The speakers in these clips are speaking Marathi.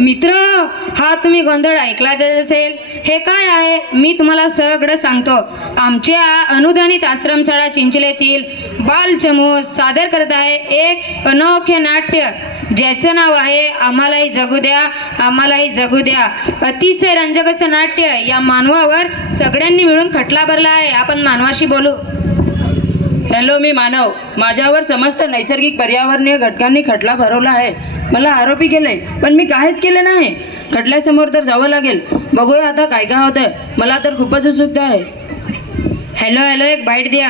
मित्र हा तुम्ही गोंधळ ऐकलाच असेल. हे काय आहे? मी तुम्हाला सगळं सांगतो. आमच्या अनुदानित आश्रमशाळा चिंचलेतील बालचमू सादर करत आहे एक अनोखे नाट्य. ज्याचं नाव आहे आम्हालाही जगू द्या आम्हालाही जगू द्या. अतिशय रंजक असं नाट्य या मानवावर सगळ्यांनी मिळून खटला भरला आहे. आपण मानवाशी बोलू. हॅलो मी मानव. माझ्यावर समस्त नैसर्गिक पर्यावरणीय घटकांनी खटला भरवला आहे. मला आरोपी केलंय पण मी काहीच केलं नाही. खटल्यासमोर तर जावं लागेल. बघूया आता काय काय होतं मला तर खूपच उत्सुकता आहे. हॅलो हॅलो एक बाईट द्या.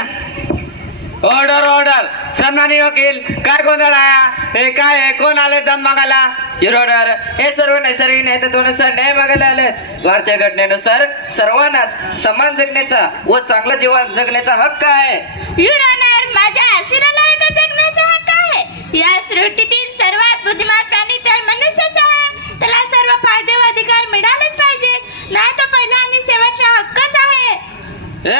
ऑर्डर ऑर्डर सन्मानी वकील काय गोंधळ आहे हे काय आहे? कोण आले दम मागायला युअर ऑनर हे सर्व नैसर्गिक न्यायतत्वानुसार न्याय मागायला आलेत. भारतीय घटनेनुसार सर्वांनाच समान जगण्याचा व चांगलं जीवन जगण्याचा हक्क आहे. युअर ऑनर माझ्या आशिराला इथं जगण्याचा हक्क आहे. या सृष्टीतील सर्वात बुद्धिमान प्राणी तर मनुष्यच आहे. त्याला सर्व फायदे व अधिकार मिळालेच पाहिजेत. नाही तो पहिला आणि शेवटचा हक्कच आहे.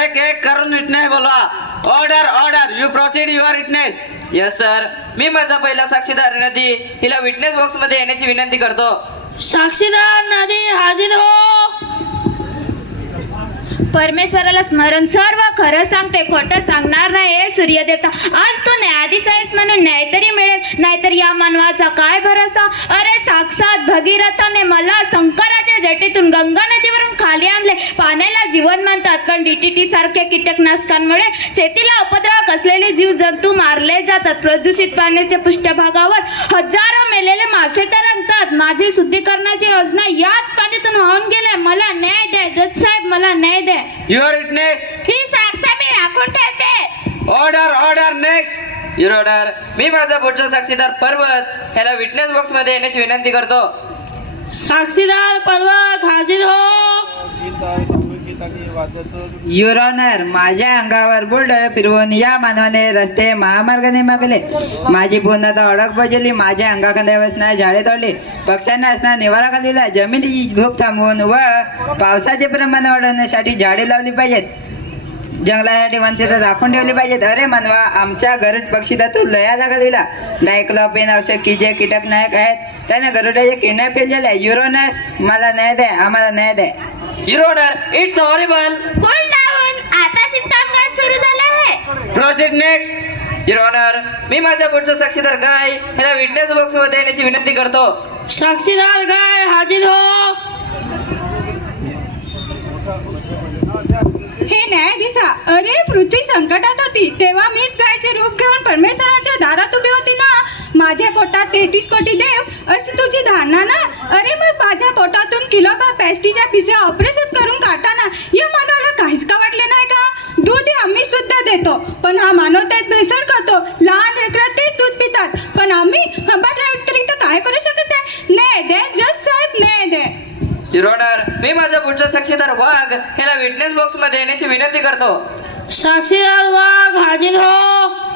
एक एक करून विटनेस बोलवा order order you proceed your witness yes sir मी माझा पहिला साक्षीदार नदी हिला विटनेस बॉक्समध्ये येण्याची विनंती करतो. साक्षीदार नदी हाजीर हो. परमेश्वराला स्मरण सर्व खरं सांगते खोटं सांगणार नाही हे सूर्यदेवता. आज तू न्यायाधीश आहेस म्हणून न्याय तरी मिळेल नाहीतर या मानवाचा काय भरोसा? अरे साक्षात भगीरथाने मला शंकराच्या जटेतून गंगा नदीवरून खाली आणले. पाण्याला जीवन म्हणतात पण डीटीटी सारख्या कीटकनाशकांमुळे शेतीला उपद्रव असलेले जीव जंतू मारले जातात. प्रदूषित पाण्याच्या पृष्ठभागावर हजारो मेलेले मासे तरंगतात. माझी शुद्धीकरणाची योजना याच पाण्यातून वाहून गेल्या. मला न्याय द्या जज साहेब मला न्याय द्या. युअर विटनेस ही साक्षा मी राखून ठेवते. Order order next your honour मी माझा पुढचा साक्षीदार पर्वत. ह्याला विटनेस बॉक्समध्ये येण्याची विनंती करतो. साक्षीदार पर्वत हाजीर हो. युअर ऑनर माझ्या अंगावर बुलड फिरवून या मानवाने रस्ते महामार्गाने मागले. माझी पूर्णता ओळख बजवली. माझ्या अंगाखांद्या बसणार झाडे तोडली. पक्ष्यांना असणार निवारा घालविला जमिनीची झोप थांबवून व पावसाचे प्रमाण वाढवण्यासाठी झाडे लावली पाहिजेत. जंगलासाठी माणसे राखून ठेवली पाहिजेत. अरे मानवा आमच्या गरुड पक्षीला तू लयाला घालविला डायक्लोपेन औषध की जे कीटकनायक आहेत त्याने गरुडाचे किडनॅप केलेले युरोनर मला न्याय द्या आम्हाला न्याय द्या. Your honour it's horrible cool down आताच कामकाज सुरू झालं आहे. प्रोसीड नेक्स्ट युअर ऑनर मी माझा पुढचा साक्षीदार गाय ह्याला विटनेस बॉक्समध्ये येण्याची विनंती करतो. साक्षीदार गाय हाजीर हो. हे न्याय दिसा अरे पृथ्वी संकटात होती. तेव्हा मीच गायचे रूप घेऊन परमेश्वराच्या दारात उभी होती ना? माझ्या पोटात तेहतीस कोटी देव अशी तुझी धारणा ना? अरे मग माझ्या पोटातून किलोभर पॅस्टीच्या पिशव्या ऑपरेशन करून काढताना या मानवाला काहीच का वाटले नाही का? दूध हे आम्ही सुद्धा देतो पण हा मानव त्यात भेसळ करतो. लहान लेकरं ते दूध पितात पण आम्ही हंबाच्या व्यतिरिक्त काय करू शकत नाही? न्याय दे जज साहेब न्याय दे. युअर मी माझा पुढचा साक्षीदार वाघ. ह्याला विटनेस बॉक्समध्ये येण्याची विनंती करतो. साक्षीदार वाघ हाजीर हो.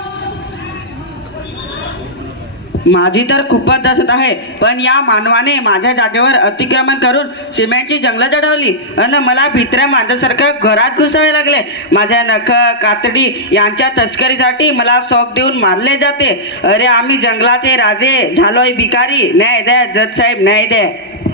माझी तर खूपच दसत आहे पण या मानवाने माझ्या जागेवर अतिक्रमण करून सिमेंटची जंगलं जडवली. आणि मला भित्र्या माणसासारखं घरात घुसावे लागले. माझ्या नख कातडी यांच्या तस्करीसाठी मला शॉक देऊन मारले जाते. अरे आम्ही जंगलाचे राजे झालोय भिकारी. न्याय द्या जज साहेब न्याय द्या.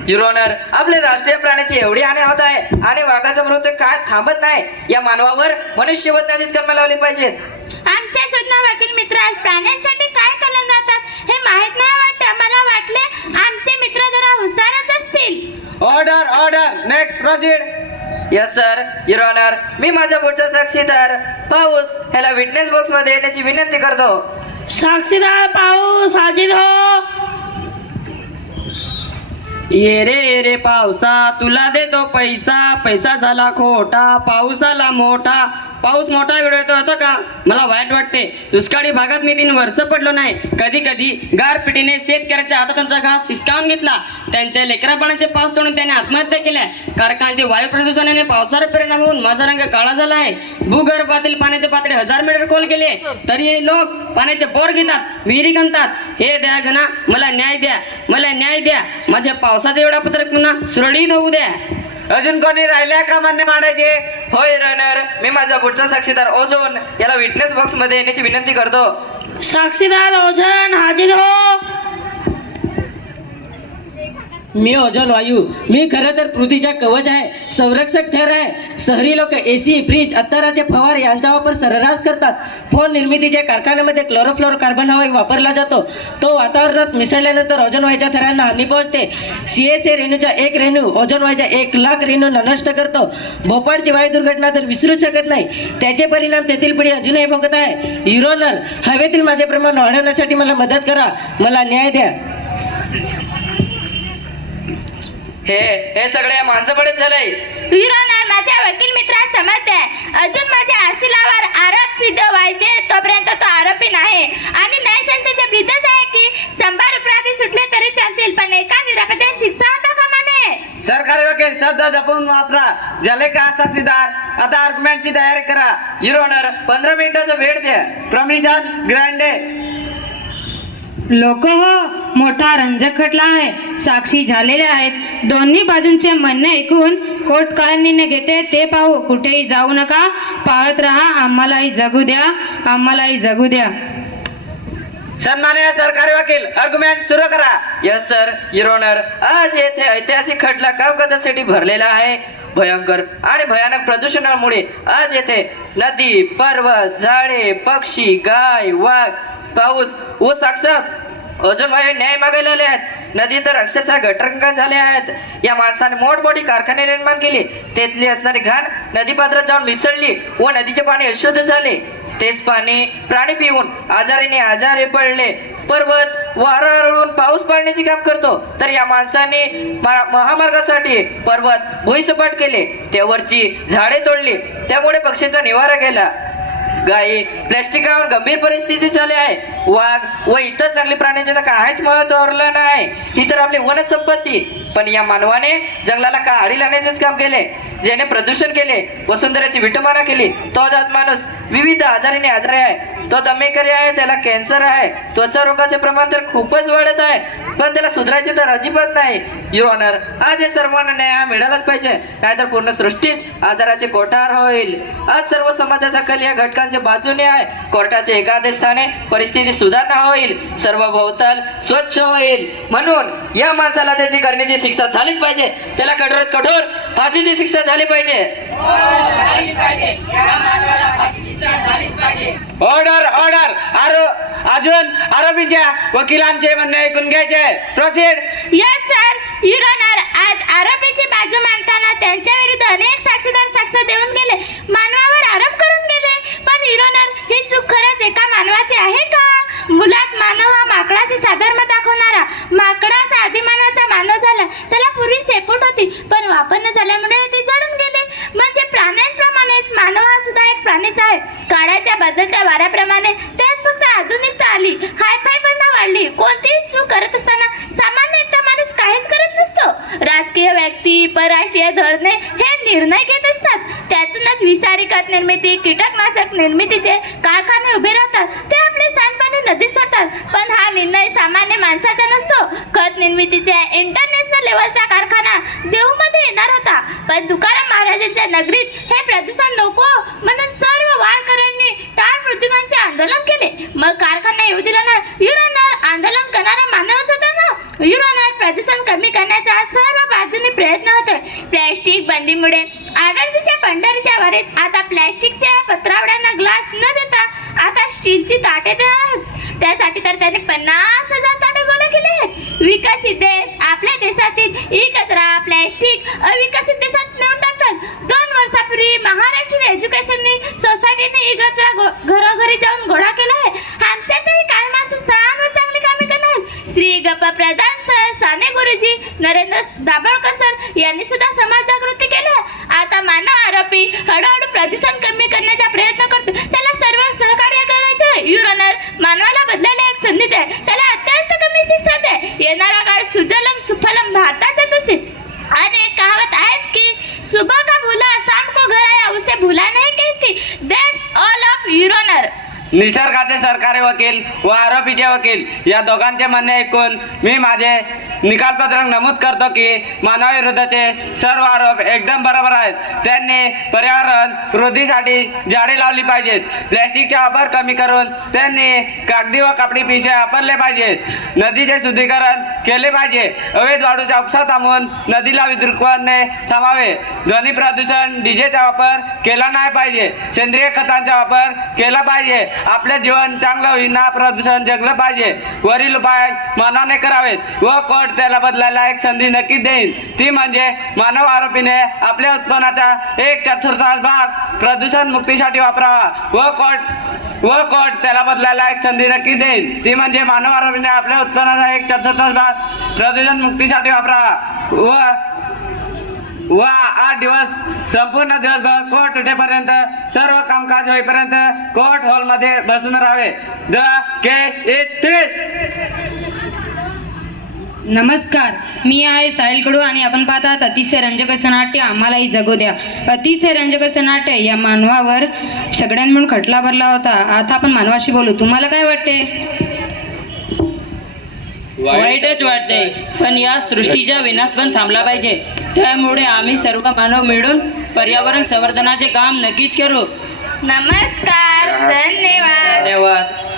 युअर ऑनर आपल्या राष्ट्रीय प्राण्याची एवढी हानी होत आहे. आणि वाघाचा मृत्यू काय थांबत नाही. या मानवावर मनुष्यवधाचीच कर्म लावली पाहिजेत आमचे सुद्धा वकील मित्र आज प्राण्यांसाठी काय कलम लावतात हे माहीत नाही वाटत. मला वाटले आमचे मित्र जरा हुशारच असतील. Order order next proceed yes sir your honour मी माझा पुढचा साक्षीदार पाऊस ह्याला विटनेस बॉक्समध्ये येण्याची विनंती करतो. साक्षीदार पाऊस हाजीर हो. ये रे ये रे पावसा तुला देतो पैसा. पैसा झाला खोटा पाऊस आला मोठा. पाऊस मोठा वेळ येतो होता का? मला वाईट वाटते. दुष्काळी भागात मी तीन वर्ष पडलो नाही. कधी कधी गारपिटीने शेतकऱ्याच्या हातातूनचा घास हिसकावून घेतला. त्यांच्या लेकरापणाचे पाऊस तोडून त्याने आत्महत्या केल्या. कारखान्यातील वायू प्रदूषणाने पावसावर परिणाम होऊन माझा रंग काळा झाला आहे. भूगर्भातील पाण्याचे पातळी हजार मीटर खोल केले. तरी लोक पाण्याचे बोर घेतात विहिरी खणतात. हे द्या घना मला न्याय द्या मला न्याय द्या. माझ्या पावसाचा एवढा पत्रक पुन्हा सुरळीत होऊ द्या. अजून कोणी राहिल्या का मान्य मांडायचे? होय रनर मी माझा पुढचा साक्षीदार ओझोन. याला विटनेस बॉक्समध्ये येण्याची विनंती करतो. साक्षीदार ओझन हाजिर हो. मी ओझोन वायू. मी खरं तर पृथ्वीच्या कवच आहे. संरक्षक ठर आहे. शहरी लोक ए सी फ्रीज अत्तराचे फवार यांचा वापर सर्रास करतात. फोन निर्मितीच्या कारखान्यामध्ये क्लोरोफ्लोरोकार्बन हवाई वापरला जातो. तो वातावरणात मिसळल्यानंतर ओझोन वायूच्या थरांना हानी पोहोचते. सी एस ए रेणूचा एक रेणू ओझोन वायूच्या एक लाख रेणू नष्ट करतो. भोपाळची वायू दुर्घटना तर विसरू शकत नाही. त्याचे परिणाम तेथील पिढी अजूनही भोगत आहे. युरोनर हवेतील माझे प्रमाण वाढवण्यासाठी मला मदत करा. मला न्याय द्या. हे हे सगळे माणसाकडेच झालंय. विरोनार माझ्या वकील मित्रा समजत आहे. अजून माझ्या आशिलावर आरोप सिद्ध व्हायचे तोपर्यंत तो आरोपी नाही. आणि न्यायसंस्थेचे ब्रिदच आहे की शंभर अपराधी सुटले तरी चालतील पण एका निरापदे शिक्षा होता कामा नये. सरकारी वकील शब्द जपून वापरा. झाले का साक्षीदार आता आर्ग्युमेंटची तयारी करा. युअर ऑनर पंधरा मिनिटाचा वेळ द्या. प्रमिशन ग्रँडे लोक हो मोठा रंजक खटला आहे. साक्षी झालेले आहेत. दोन्ही बाजूंचे म्हणणे ऐकून कोर्ट काय निर्णय घेते. ते पाहू कुठेही जाऊ नका. पाहत राहा. आम्हालाही जगू द्या. आम्हालाही जगू द्या. सन्मान्य सरकारी वकील आर्ग्युमेंट सुरू करा. यस सर इरोनर आज येथे ऐतिहासिक खटला कामकाजासाठी भरलेला आहे. भयंकर आणि भयानक प्रदूषणामुळे आज येथे नदी पर्वत झाडे पक्षी गाय वाघ पाऊस ऊस अक्षर अजून वायू न्याय मागायला आले आहेत. नदी तर अक्षरशः गटरंगात झाले आहेत. या माणसाने मोठमोठी कारखाने निर्माण केले. तेथली असणारी घाण नदीपात्रात जाऊन मिसळली व नदीचे पाणी अशुद्ध झाले. तेच पाणी प्राणी पिऊन आजारीने आजारे पडले. पर्वत वारळून पाऊस पाडण्याचे काम करतो. तर या माणसाने महामार्गासाठी पर्वत भुईसपाट केले. त्यावरची झाडे तोडली. त्यामुळे पक्षीचा निवारा गेला. गायी प्लॅस्टिकावर गंभीर परिस्थिती झाली आहे. वाघ व इतर जंगली प्राण्यांचे तर काहीच महत्त्व उरलं नाही. ही तर आपली वनसंपत्ती. पण या मानवाने जंगलाला का आडी लावण्याचेच काम केले? ज्याने प्रदूषण केले वसुंधऱ्याची विटमाना केली तोच आज माणूस विविध आजाराने आजारी आहे. तो दमेकरी आहे त्याला कॅन्सर आहे. त्वचा रोगाचे प्रमाण तर खूपच वाढत आहे. पण त्याला सुधारायचे तर अजिबात नाही. युअर ऑनर आज हे सर्वांना न्याय मिळालाच पाहिजे. नाहीतर पूर्ण सृष्टीच आजाराचे कोठार होईल. आज सर्व समाजाचा कल या घटकांच्या बाजूने आहे. कोर्टाचे एकादश स्थाने परिस्थिती सुधारणा होईल. सर्व भोवताल स्वच्छ होईल. म्हणून या माणसाला त्याची करण्याची शिक्षा झालीच पाहिजे. त्याला कठोरात कठोर फाशीची शिक्षा झाली पाहिजे. ऑर्डर आरो अजून आरोपीच्या वकिलांचे म्हणणे ऐकून घ्यायचे. प्रोसीड यस सर युरोनर आज आरोपीची बाजू मांडताना त्यांच्या विरुद्ध अनेक साक्षीदार साक्ष देऊन गेले. मानवावर आरोप करून गेले. पण युरोनर ही चूक खरंच एका मानवाची आहे का? मुलात मानव हा माकडाशी साधर्म दाखवणारा माकडाचा आदिमानवाचा मानव झाला. त्याला पूर्वी शेपूट होती. पण वापर न झाल्यामुळे ती म्हणजे प्राण्यांप्रमाणेच मानव हा सुद्धा एक प्राणीच आहे. काळाच्या बदलत्या वाऱ्याप्रमाणे त्यात फक्त आधुनिकता आली. हायफाय पण वाढली. कोणतीही चूक करत असताना सामान्य एकटा माणूस काहीच करत नसतो. राजकीय व्यक्ती परराष्ट्रीय धोरणे हे निर्णय घेत असतात. त्यातूनच विषारी खत निर्मिती कीटकनाशक निर्मितीचे कारखाने उभे राहतात. ते आपले सांग नदीत सोडतात पण हा निर्णय सामान्य माणसाचा नसतो. खत निर्मितीचे इंटरनॅशनल लेवलचा कारखाना देऊमध्ये येणार होता. पण तुकाराम महाराजांच्या नगरीत हे प्रदूषण नको म्हणून सर्व वारकऱ्यांनी टाळ मृत्यूकांचे आंदोलन केले. मग कारखाना येऊ दिला ना? युरोनर आंदोलन करणारा मानवच होता ना? युरोनर प्रदूषण कमी करण्याचा सर्व बाजूने प्रयत्न होतोय प्लॅस्टिक बंदीमुळे आढळतीच्या पंढरीच्या वारीत आता प्लॅस्टिकच्या पत्रावड्यांना ग्लास न देता आता स्टीलची ताटे देणार आहेत. त्यासाठी तर त्यांनी पन्नास हजार ताटे गोळा केले आहेत. विकसित देश आपल्या देशातील ई कचरा प्लॅस्टिक अविकसित देशात नेऊन टाकतात. दोन वर्षापूर्वी महाराष्ट्र एज्युकेशननी सोसायटीने ई कचरा घरोघरी जाऊन गोळा केला आहे. आमच्यातही काही माणसं सण व चांगली कामे करणार श्री गप्पा प्रधान सर साने गुरुजी नरेंद्र दाभोळकर सर यांनी सुद्धा समाज जागृती केली आहे. आता मानव आरोपी हळूहळू प्रदूषण कमी करण्याचा प्रयत्न करतो त्याला सर्व सहकार्य करायचं आहे युरनर मानवाला बदलायला त्याला अत्यंत कमी शिक्षा द्या येणारा काळ सुजलम सुफलम भारताचाच असेल आणि एक कहावत आहेच की सुबह का भूला शाम को घर आया उसे भूला नहीं कहती. दैट्स ऑल ऑफ युरोनर निसर्गाचे सरकारी वकील व आरोपीचे वकील या दोघांचे म्हणणे ऐकून मी माझे निकालपत्रक नमूद करतो की मानवाविरुद्धचे सर्व आरोप एकदम बरोबर आहेत. त्यांनी पर्यावरण वृद्धीसाठी झाडे लावली पाहिजेत. प्लॅस्टिकचा वापर कमी करून त्यांनी कागदी व कापडी पिशव्या वापरले पाहिजेत. नदीचे शुद्धीकरण केले पाहिजे. अवैध वाढूचा उपसा थांबवून नदीला विद्युत थांबावे. ध्वनी प्रदूषण डीजेचा वापर केला नाही पाहिजे. सेंद्रिय खतांचा वापर केला पाहिजे. आपले जीवन चांगलं होईना प्रदूषण जगलं पाहिजे. वरील उपाय मनाने करावेत व कोर्ट त्याला बदलायला एक संधी नक्की देईल ती म्हणजे मानव आरोपीने आपल्या उत्पन्नाचा एक चतुर्थांश भाग प्रदूषण मुक्तीसाठी वापरावा. व कोर्ट व कोर्ट त्याला बदलायला एक संधी नक्की देईल ती म्हणजे मानव आरोपीने आपल्या उत्पन्नाचा एक चतुर्थांश भाग प्रदूषण मुक्तीसाठी वापरावा. व व आठ दिवस संपूर्ण दिवसभर कोर्ट उठेपर्यंत सर्व कामकाज होईपर्यंत कोर्ट हॉलमध्ये बसून राहावे. द केस इज फिश नमस्कार मी आहे साहिल कडू आणि आपण पाहतात अतिशय रंजक असं नाट्य आम्हालाही जगू द्या. अतिशय रंजक असं नाट्य या मानवावर सगळ्यांनी म्हणून खटला भरला होता. आता आपण मानवाशी बोलू. तुम्हाला काय वाटते? वाईटच वाटते पण या सृष्टीचा विनाश पण थांबला पाहिजे. त्यामुळे आम्ही सर्व मानव मिळून पर्यावरण संवर्धनाचे काम नक्कीच करू. नमस्कार धन्यवाद. धन्यवाद.